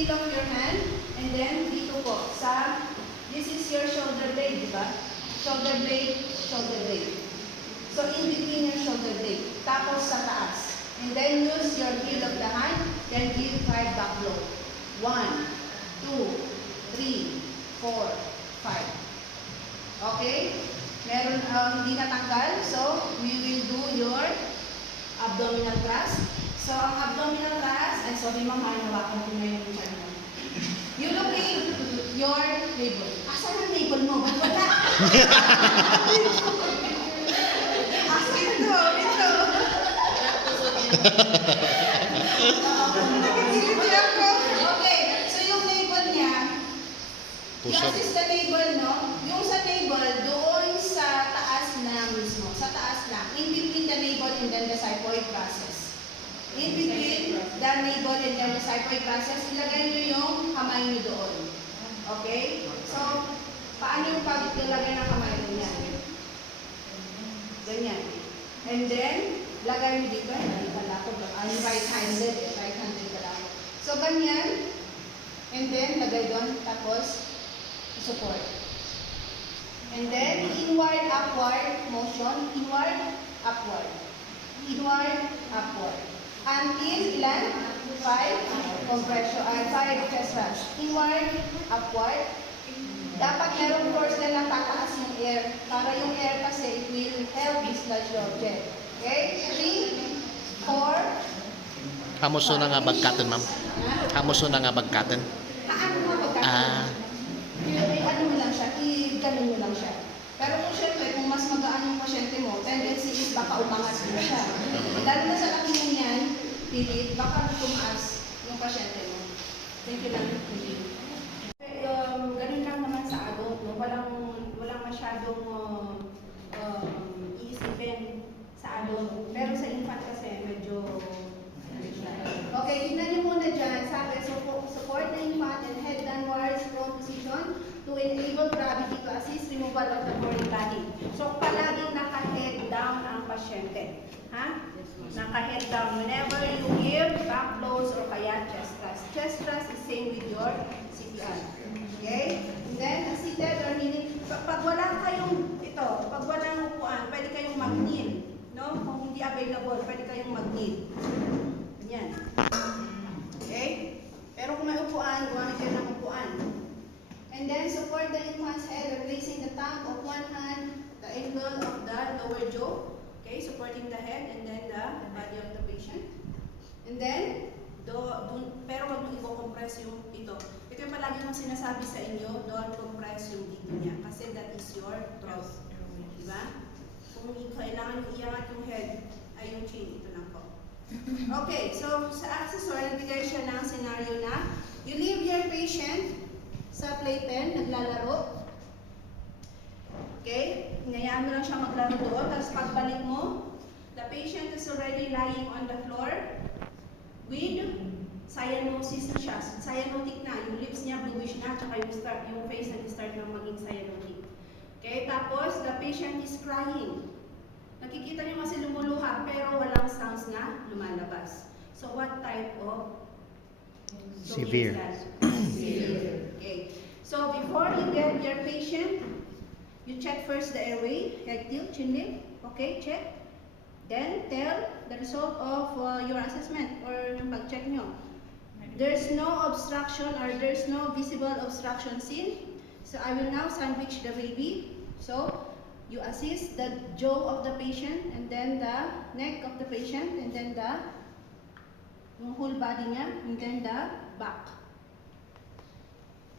heel of your hand, and then dito po, this is your shoulder blade, di ba? Shoulder blade, shoulder blade. So, in between your shoulder blade. Tapos sa taas. And then use your heel of the hand, then give 5 back blow. 1, 2, 3, 4, 5. Okay? Meron hindi natanggal. So, we will do your abdominal thrust. So, ang abdominal thrust, ay sorry ma'am, hanawakan ko na yung chan mo. You locate your navel. Asan ang navel mo? Ba't wala? Ito. Nakikiliti ako. Okay, so yung navel niya, i-assist the navel, no? Yung sa navel, doon sa taas na mismo. Sa taas lang. In between the navel and then the xiphoid process. In between the navel and then the xiphoid process, ilagay nyo yung kamay nyo doon. Okay? So, paano yung paglalagay ng kamay nyo niya? Ganyan. And then, lagay nyo dito. Hindi pala ako. Right-handed. Right-handed pala ako. So, ganyan. And then, lagay doon. Tapos, support. And then, inward, upward motion. Inward, upward. Inward, upward. Until ilan? 5 compression, 5 chest thrust. Inward, upward. Dapat merong force na lang tataas yung air. Para yung air kasi, it will help dislodge the object. Okay? 3, 4, Hamuso na nga bagkaten, ma'am. Hamuso na nga bagkaten. Paano mo pagkakaroon? Ano mo lang siya, i-ganon mo lang siya. Pero kung syempre, kung mas magaan yung pasyente mo, tendency is baka umangas mo siya. Lalo na sa laki mo yan, pilit, baka tumaas yung pasyente mo. Thank you lang. Ganun lang naman sa adult, no? Walang masyadong iisipin sa adult. Pero sa infant kasi, medyo okay, tignan niyo muna dyan. Sabi, support the infant and head downwards, prone position to enable gravity to assist removal of the foreign body. So, palaging naka-head down ang pasyente. Ha? Naka-head down. Whenever you give back blows or kaya chest thrust. Chest thrust is same with your CPR. Okay? And then, seated or kneeling. Pag wala kayong, pag walang upuan, pwede kayong mag-kneel. No? Kung hindi available, pwede kayong mag-kneel. Yan. Okay? Pero kung may upuan, gumamit kayo ng upuan. And then, support the infant's head, replacing the thumb of one hand, the angle of the lower jaw. Okay? Supporting the head and then the body of the patient. And then, pero wag mo i-compress yung ito. Ito yung palagi mong sinasabi sa inyo, don't compress yung dito niya. Kasi that is your throat. Diba? Kung kailangan yung iangat yung head, ay yung chin. Ito lang po. Okay, so sa accessor, nagbigay siya ng scenario na you leave your patient sa playpen, naglalaro. Okay, hinayaan mo lang siya maglaro doon. Tapos pagbalik mo, the patient is already lying on the floor with cyanosis na siya. Cyanotic na, yung lips niya bluish na, tsaka yung face nag-start na maging cyanotic. Okay, tapos the patient is crying. Nakikita niyo kasi lumuluha pero walang sounds na lumalabas. So what type of Severe. Severe. Okay. So before you get your patient, you check first the airway, head tilt, chin lift. Okay, check. Then tell the result of your assessment or yung pag-check nyo. There's no obstruction or there's no visible obstruction seen. So I will now sandwich the baby. So you assist the jaw of the patient and then the neck of the patient and then the whole body niya and then the back.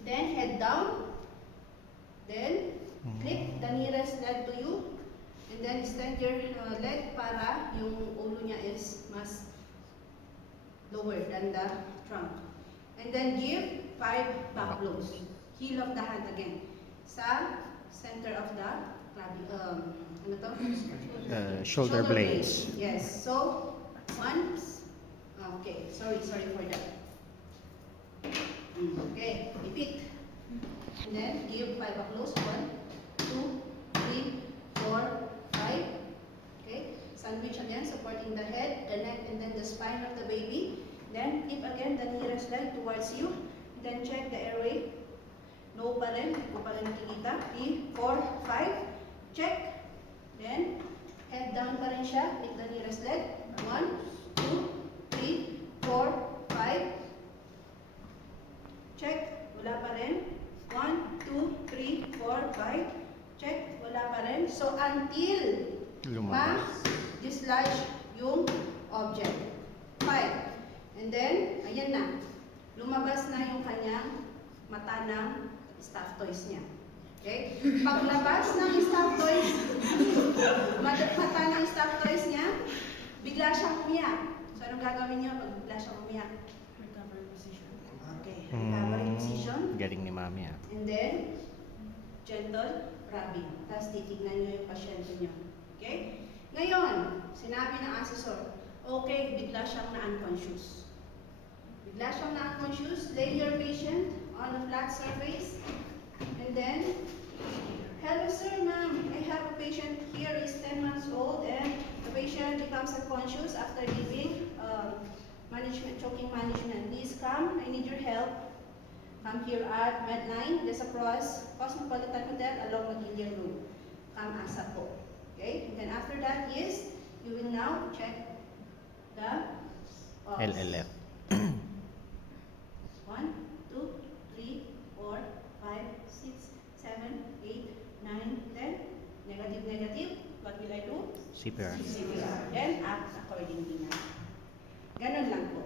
Then head down. Then click the nearest leg to you and then extend your leg para yung ulo niya is mas lower than the trunk. And then give 5 back blows. Heel of the hand again. Sa center of the Shoulder blades. Yes. So, one. Okay. Sorry for that. Okay. Repeat. And then give 5 close. 1, 2, 3, 4, 5. Okay. Sandwich again, supporting the head, the neck, and then the spine of the baby. Then keep again the nearest leg towards you. Then check the airway. No pa rin, hindi ko pa rin nakikita. 3, 4, 5. Check. Then, head down pa rin siya. Take the nearest leg. 1, 2, 3, 4, 5. Check. Wala pa rin. 1, 2, 3, 4, 5. Check. Wala pa rin. So, until Lumabas. ma-dislodge yung object. 5. And then, ayan na. Lumabas na yung kanyang mata ng stuffed toys niya. Okay? Paglabas ng stuffed toys, mata ng stuffed toys niya, bigla siyang umiyak. So, anong gagawin niyo pag bigla siyang umiyak? Recovery position. Okay. Recovery position. Galing ni mami ah. And then, gentle rubbing. Tapos titignan niyo yung pasyente niyo. Okay? Ngayon, sinabi ng assessor, okay, bigla siyang na-unconscious. Bigla siyang na-unconscious, lay your patient on a flat surface. And then, hello sir, ma'am, I have a patient here, is 10 months old, and the patient becomes unconscious after giving choking management. Please come, I need your help. Come here at Medline, there's a Cosmopolitan Hotel along with Indian Road. Come ASAP po. Okay? And then after that is, you will now check the pulse. LLF. 1, 2, 3, 4, 5, 6, 7, 8, 9, 10. Negative, negative. What will I do? CPR. CPR. Then act accordingly na. Ganun lang po.